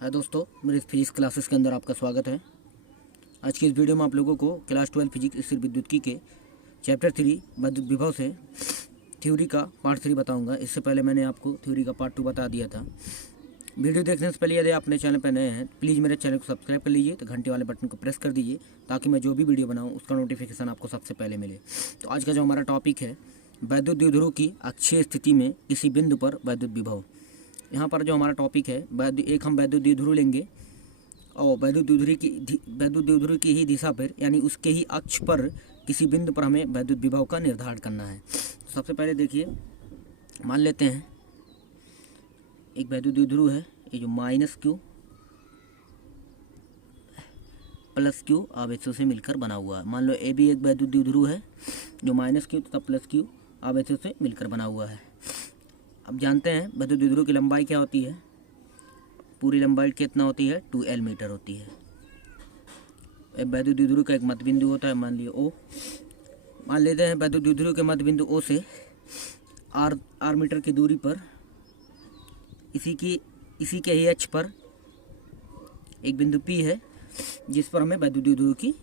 हाय दोस्तों, मेरी physics classes के अंदर आपका स्वागत है। आज की इस वीडियो में आप लोगों को क्लास 12 फिजिक्स स्थिर विद्युत्की के चैप्टर 3 विद्युत विभव से थ्योरी का पार्ट 3 बताऊंगा। इससे पहले मैंने आपको थ्योरी का पार्ट 2 बता दिया था। वीडियो देखने से पहले यदि आप अपने चैनल पर नए हैं प्लीज़ मेरे चैनल को सब्सक्राइब कर लीजिए, तो घंटे वाले बटन को प्रेस कर दीजिए ताकि मैं जो भी वीडियो बनाऊँ उसका नोटिफिकेशन आपको सबसे पहले मिले। तो आज का जो हमारा टॉपिक है, वैद्युत द्विध्रुव की अक्षीय स्थिति में किसी बिंदु पर वैद्युत विभव। यहाँ पर जो हमारा टॉपिक है, एक हम वैद्युत द्विध्रुव लेंगे और वैद्युत द्विध्रुव की ही दिशा पर यानी उसके ही अक्ष पर किसी बिंदु पर हमें वैद्युत विभव का निर्धारण करना है। तो सबसे पहले देखिए, मान लेते हैं एक वैद्युत द्विध्रुव है, ये जो माइनस क्यू प्लस क्यू आवेशों से मिलकर बना हुआ है। मान लो ए भी एक वैद्युत द्विध्रुव है जो माइनस क्यू तथा प्लस क्यू आवेशों से मिलकर बना हुआ है। अब जानते हैं वैद्युत द्विध्रुव की लंबाई क्या होती है। पूरी लंबाई कितना होती है, 2L मीटर होती है। वैद्युत द्विध्रुव का एक मध्य बिंदु होता है, मान लिया O। मान लेते हैं वैद्युत द्विध्रुव के मध्य बिंदु O से R मीटर की दूरी पर इसी के ही अक्ष पर एक बिंदु P है जिस पर हमें वैद्युत द्विध्रुव की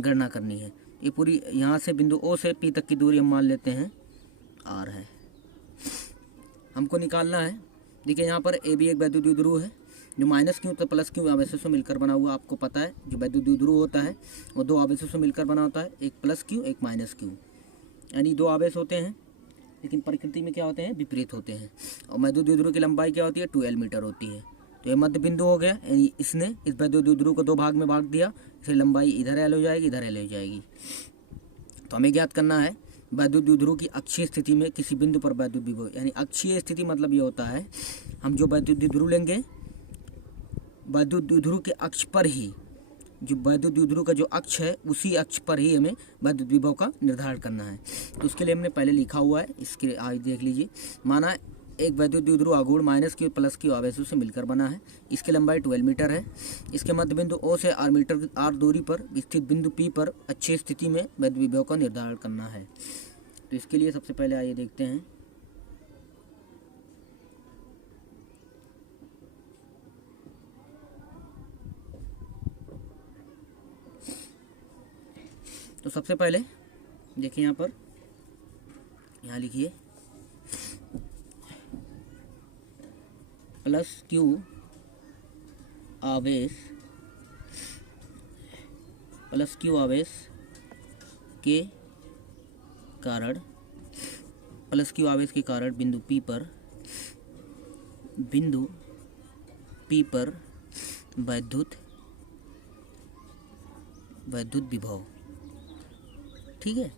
गणना करनी है। ये पूरी यहाँ से बिंदु O से P तक की दूरी हम मान लेते हैं R है। हमको निकालना है। देखिए यहाँ पर ए भी एक वैद्युत द्विध्रुव है जो माइनस क्यू तो प्लस क्यू आवेशों से मिलकर बना हुआ। आपको पता है जो वैद्युत द्विध्रुव होता है वो दो आवेशों से मिलकर बना होता है, एक प्लस क्यू एक माइनस क्यू, यानी दो आवेश होते हैं लेकिन प्रकृति में क्या होते हैं, विपरीत होते हैं। और वैद्युत द्विध्रुव की लंबाई क्या होती है, 2L मीटर होती है। तो ये मध्य बिंदु हो गया, यानी इसने इस वैद्युत द्विध्रुव को दो भाग में बांट दिया, इसलिए लंबाई इधर L हो जाएगी, इधर L हो जाएगी। तो हमें ज्ञात करना है वैद्युत द्विध्रुव की अक्षीय स्थिति में किसी बिंदु पर वैद्युत विभव। यानी अक्षीय स्थिति मतलब ये होता है हम जो वैद्युत द्विध्रुव लेंगे वैद्युत द्विध्रुव के अक्ष पर ही, जो वैद्युत द्विध्रुव का जो अक्ष है उसी अक्ष पर ही हमें वैद्युत विभव का निर्धारण करना है। तो उसके लिए हमने पहले लिखा हुआ है, इसके आज देख लीजिए। माना एक वैद्युत द्विध्रुव आघूर्ण माइनस क्यू प्लस क्यू आवेशों से मिलकर बना है। इसकी लंबाई 12 मीटर है। इसके मध्य बिंदु O से R दूरी पर स्थित बिंदु P पर अक्षीय स्थिति में वैद्युत विभव का निर्धारण करना है। तो इसके लिए सबसे पहले आइए देखते हैं। तो सबसे पहले देखिए यहाँ पर, यहाँ लिखिए प्लस क्यू आवेश के कारण बिंदु P पर वैद्युत विभव, ठीक है।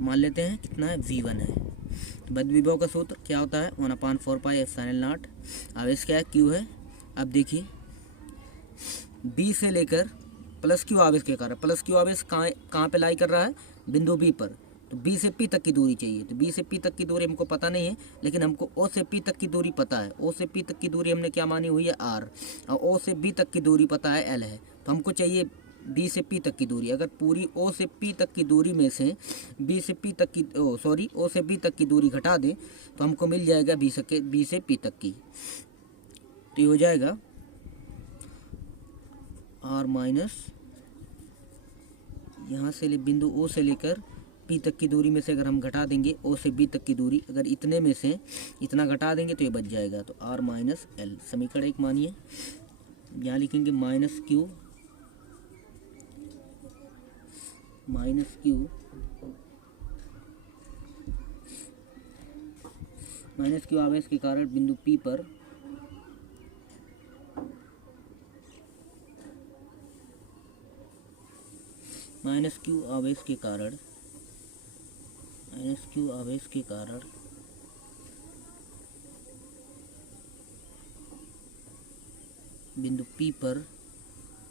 मान लेते हैं कितना है, V1 है। तो वैद्युत विभव का सूत्र क्या होता है, 1/4 पाई एप्सिलॉन नॉट। आवेश क्या है, Q है। अब देखिए B से लेकर प्लस क्यू आवेश के कारण, प्लस क्यू आवेश कहाँ पे लाई कर रहा है, बिंदु B पर। तो B से P तक की दूरी चाहिए। तो B से P तक की दूरी हमको पता नहीं है, लेकिन हमको O से P तक की दूरी पता है। O से P तक की दूरी हमने क्या मानी हुई है, R, और O से B तक की दूरी पता है, L है। तो हमको चाहिए B से P तक की दूरी। अगर पूरी O से P तक की दूरी में से O से B तक की दूरी घटा दें तो हमको मिल जाएगा B से P तक की। तो ये हो जाएगा R माइनस, यहाँ से बिंदु O से लेकर P तक की दूरी में से अगर हम घटा देंगे O से B तक की दूरी, अगर इतने में से इतना घटा देंगे तो ये बच जाएगा। तो R माइनस L समीकरण एक मानिए, यहाँ लिखेंगे माइनस क्यू आवेश के कारण बिंदु P पर माइनस क्यू आवेश के कारण बिंदु P पर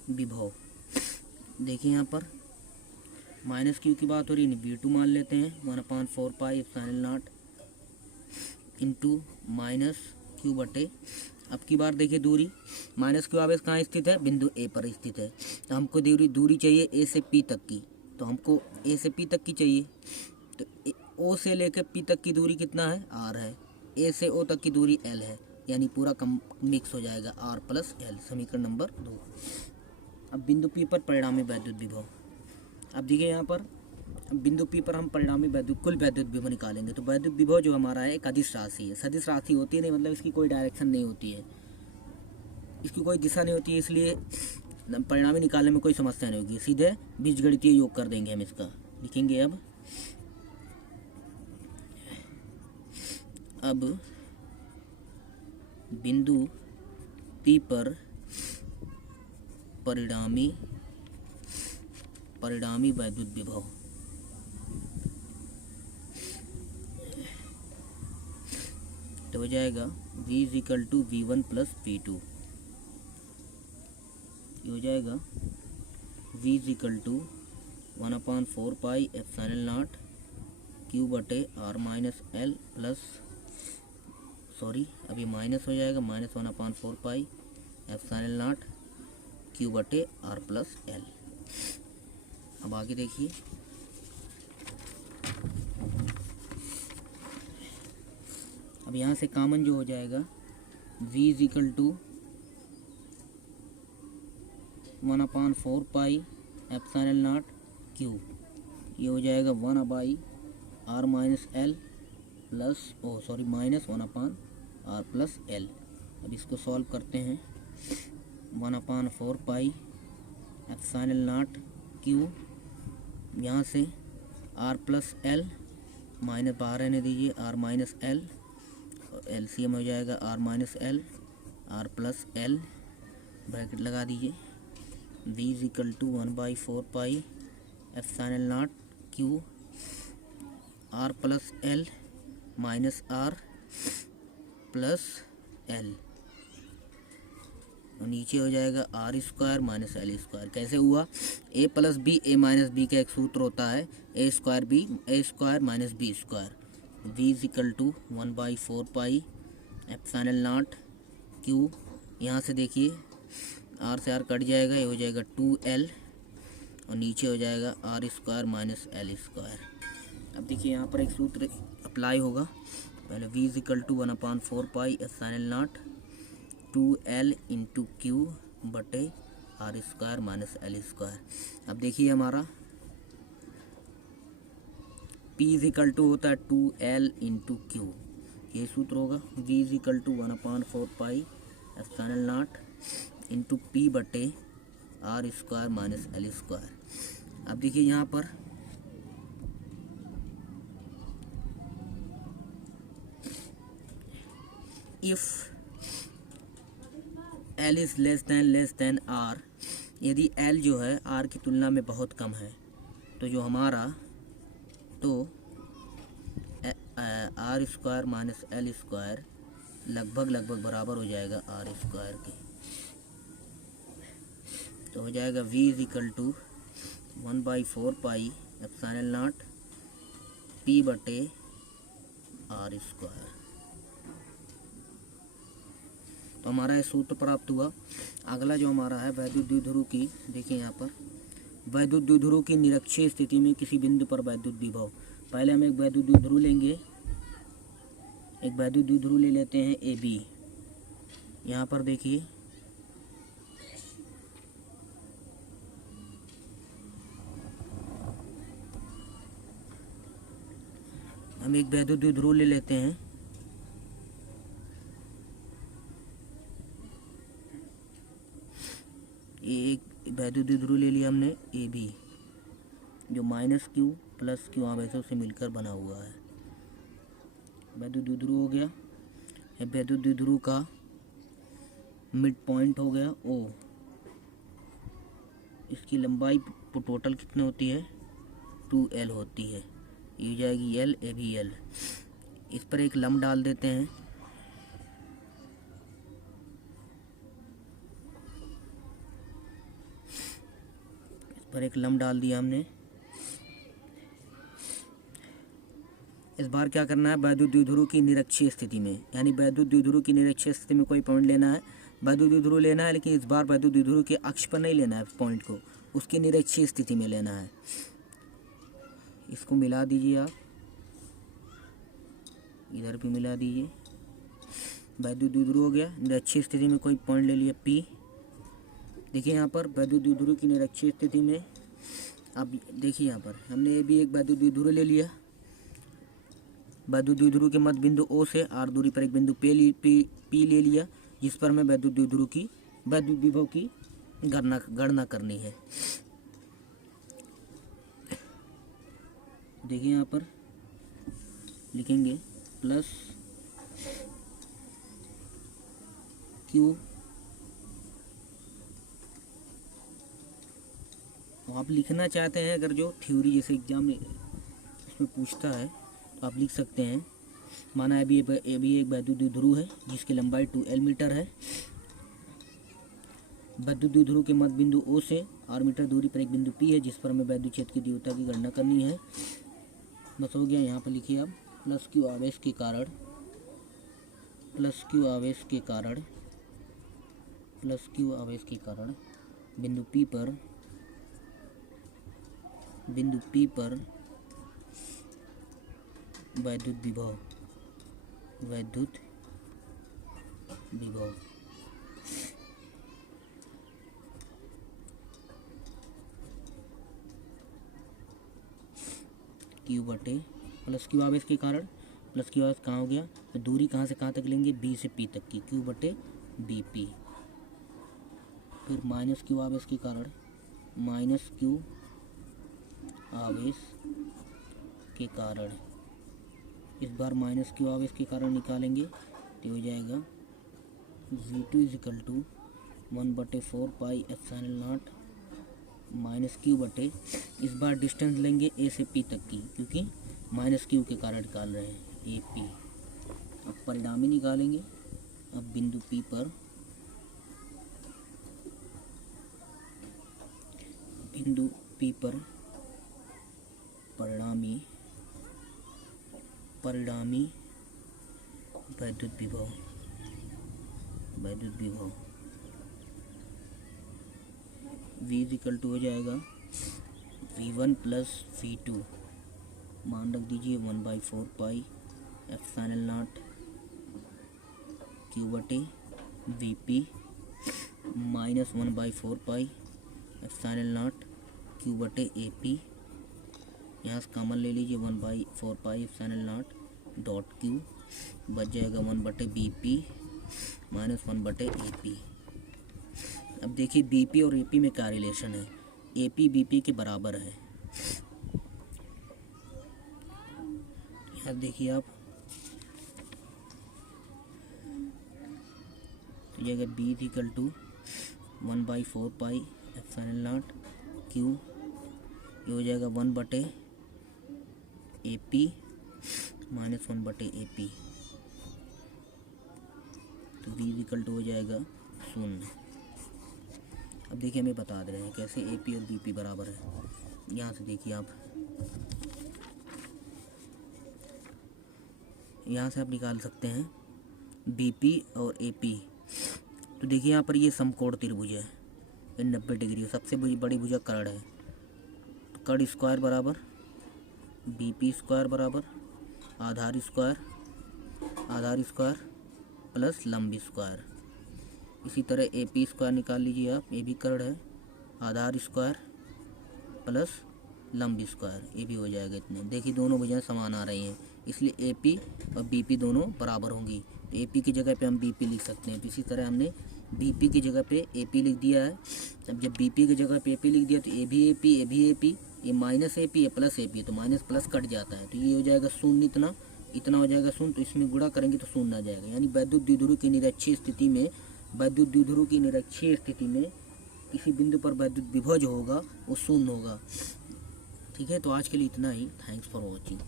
विभव। देखिए यहाँ पर माइनस क्यू की बात हो रही है, V2 मान लेते हैं, 1/4 pi epsilon not into minus Q बटे। अब की बार देखिए दूरी, माइनस क्यू आवेश कहाँ स्थित है, बिंदु A पर स्थित है। तो हमको दूरी चाहिए A से P तक की, तो हमको A से P तक की चाहिए। तो O से लेकर P तक की दूरी कितना है, R है। A से O तक की दूरी L है, यानी पूरा मिक्स हो जाएगा R प्लस L, समीकरण नंबर 2। अब बिंदु P पर परिणामी वैद्युत विभव। अब देखिए यहाँ पर बिंदु P पर हम परिणामी कुल वैद्युत विभव निकालेंगे। तो वैद्युत विभव जो हमारा है एक अदिश राशि है। सदिश राशि होती है नहीं, मतलब इसकी कोई डायरेक्शन नहीं होती है, इसकी कोई दिशा नहीं होती है, इसलिए परिणामी निकालने में कोई समस्या नहीं होगी। सीधे बीजगणितीय योग कर देंगे हम इसका। लिखेंगे अब बिंदु P पर परिणामी वैद्युत विभव। तो हो जाएगा V = V1 + V2। ये हो जाएगा V = 1/4 pi epsilon not Q बटे R minus L plus, sorry अभी माइनस हो जाएगा, -1/4 पाई एप्सिलॉन नॉट Q बटे R प्लस L। अब आगे देखिए, अब यहाँ से कॉमन जो हो जाएगा V = 1/4 pi epsilon not Q, ये हो जाएगा 1/R minus L plus -1/R plus L। अब इसको सॉल्व करते हैं। 1/4 पाई एप्सिलॉन नॉट Q, यहाँ से R प्लस L माइनस बाहर रहने दीजिए, R माइनस L, LCM हो जाएगा R minus L, R plus L, bracket लगा दीजिए। V = 1/4 pi epsilon not Q, R plus L minus R plus L, और नीचे हो जाएगा R² माइनस L²। कैसे हुआ? A plus B, A minus B का एक सूत्र होता है A² minus B²। V = 1/4 pi epsilon not Q, यहाँ से देखिए R से R कट जाएगा, ये हो जाएगा 2L, और नीचे हो जाएगा R² माइनस L²। अब देखिए यहाँ पर एक सूत्र अप्लाई होगा। पहले V = 1/4 pi epsilon not 2L into Q बटे R² माइनस L²। अब देखिए हमारा P = होता है 2L इंटू Q, ये सूत्र होगा। V = 1/4 pi epsilon not into P बटे R² माइनस L²। अब देखिए यहाँ पर if L is less than R, यदि L जो है R की तुलना में बहुत कम है, तो जो हमारा R² माइनस L² लगभग बराबर हो जाएगा R² के। तो हो जाएगा V = 1/4 pi epsilon not P बटे R²। तो हमारा ये सूत्र प्राप्त हुआ। अगला जो हमारा है वैद्युत द्विध्रुव की, देखिए यहाँ पर वैद्युत द्विध्रुव की निरक्षीय स्थिति में किसी बिंदु पर वैद्युत विभव। पहले हम एक वैद्युत द्विध्रुव लेंगे, एक वैद्युत द्विध्रुव ले लेते हैं AB। यहाँ पर देखिए हम एक वैद्युत द्विध्रुव ले लेते हैं, एक वैद्युत द्विध्रुव ले लिया हमने AB, जो -Q प्लस Q आवेशों से मिलकर बना हुआ है। वैद्युत द्विध्रुव हो गया। वैद्युत द्विध्रुव का मिड पॉइंट हो गया O। इसकी लंबाई टोटल कितनी होती है? 2L होती है। ये हो जाएगी L, A भी L। इस पर एक लंब डाल देते हैं। पर एक लंब डाल दिया हमने। इस बार क्या करना है? वैद्युत द्विध्रुव की निरक्षीय स्थिति में, यानी वैद्युत द्विध्रुव की निरक्षीय स्थिति में कोई पॉइंट लेना है, वैद्युत द्विध्रुव लेना है, लेकिन इस बार वैद्युत द्विध्रुव के अक्ष पर नहीं लेना है पॉइंट को, उसकी निरक्षीय स्थिति में लेना है। इसको मिला दीजिए आप, इधर भी मिला दीजिए। वैद्युत द्विध्रुव हो गया। निरक्षीय स्थिति में कोई पॉइंट ले लिया P। देखिए यहाँ पर वैद्युत द्विध्रुव की निरक्षीय स्थिति में, अब देखिए यहाँ पर हमने ये भी एक वैद्युत द्विध्रुव ले लिया। वैद्युत द्विध्रुव के मध्य बिंदु O से r दूरी पर एक बिंदु P ले लिया, जिस पर हमें वैद्युत द्विध्रुव की वैद्युत विभव की गणना करनी है। देखिए यहाँ पर लिखेंगे प्लस Q, आप लिखना चाहते हैं अगर जो थ्योरी जैसे एग्जाम में इसमें पूछता है तो आप लिख सकते हैं। माना अभी एक वैद्युत द्विध्रुव है जिसकी लंबाई 2L मीटर है। वैद्युत द्विध्रुव के मध्य बिंदु O से r मीटर दूरी पर एक बिंदु P है, जिस पर हमें वैद्युत क्षेत्र की तीव्रता की गणना करनी है। बस हो गया। यहाँ पर लिखिए आप प्लस Q आवेश के कारण, प्लस Q आवेश के कारण, प्लस Q आवेश के कारण बिंदु P पर वैद्युत विभव Q बटे प्लस Q आवेश के कारण, प्लस Q आवेश कहाँ हो गया, तो दूरी कहाँ से कहाँ तक लेंगे, B से P तक की, Q बटे BP। फिर माइनस Q आवेश के कारण, माइनस Q आवेश के कारण, इस बार माइनस Q आवेश के कारण निकालेंगे तो हो जाएगा V2 equal to 1/4 pi epsilon not minus Q बटे, इस बार डिस्टेंस लेंगे A से P तक की, क्योंकि माइनस Q के कारण निकाल रहे हैं AP। अब परिणामी निकालेंगे। अब बिंदु P पर परिणामी वैद्युत विभव V इक्वल टू हो जाएगा V1 प्लस V2, मान रख दीजिए 1/4 पाई एप्सिलॉन नॉट Q बटे VP minus 1/4 pi epsilon not Q बटे AP। यहाँ से कॉमन ले लीजिए 1/4 pi epsilon not dot Q, बच जाएगा 1/BP माइनस 1/AP। अब देखिए BP और AP में क्या रिलेशन है, AP BP के बराबर है। यहाँ देखिए आप, तो ये अगर B equal to 1/4 pi epsilon not Q, ये हो जाएगा 1/AP माइनस 1/AP, तो V इक्वल टू हो जाएगा 0। अब देखिए हमें बता दे रहे हैं कैसे AP और BP बराबर है। यहाँ से देखिए आप, यहाँ से आप निकाल सकते हैं BP और AP। तो देखिए यहाँ पर ये समकोण त्रिभुज है, 90 डिग्री, सबसे बड़ी भुजा कर्ण है। तो कर्ण स्क्वायर बराबर BP स्क्वायर बराबर आधार स्क्वायर प्लस लंब स्क्वायर। इसी तरह AP स्क्वायर निकाल लीजिए आप, ये भी कर्ण है, आधार स्क्वायर प्लस लंब स्क्वायर, ये भी हो जाएगा इतने। देखिए दोनों भुजाएं समान आ रही हैं, इसलिए AP और BP दोनों बराबर होंगी। तो AP की जगह पे हम BP लिख सकते हैं। तो इसी तरह हमने BP की जगह पे AP लिख दिया है। अब जब BP की जगह पे AP लिख दिया तो ये भी AP, ये माइनस AP, ये प्लस AP, तो माइनस प्लस कट जाता है, तो ये हो जाएगा 0, इतना हो जाएगा 0। तो इसमें गुणा करेंगे तो 0 आ जाएगा। यानी वैद्युत द्विध्रुव की निरक्षीय स्थिति में किसी बिंदु पर वैद्युत विभव जो होगा वो 0 होगा। ठीक है, तो आज के लिए इतना ही। Thanks for watching.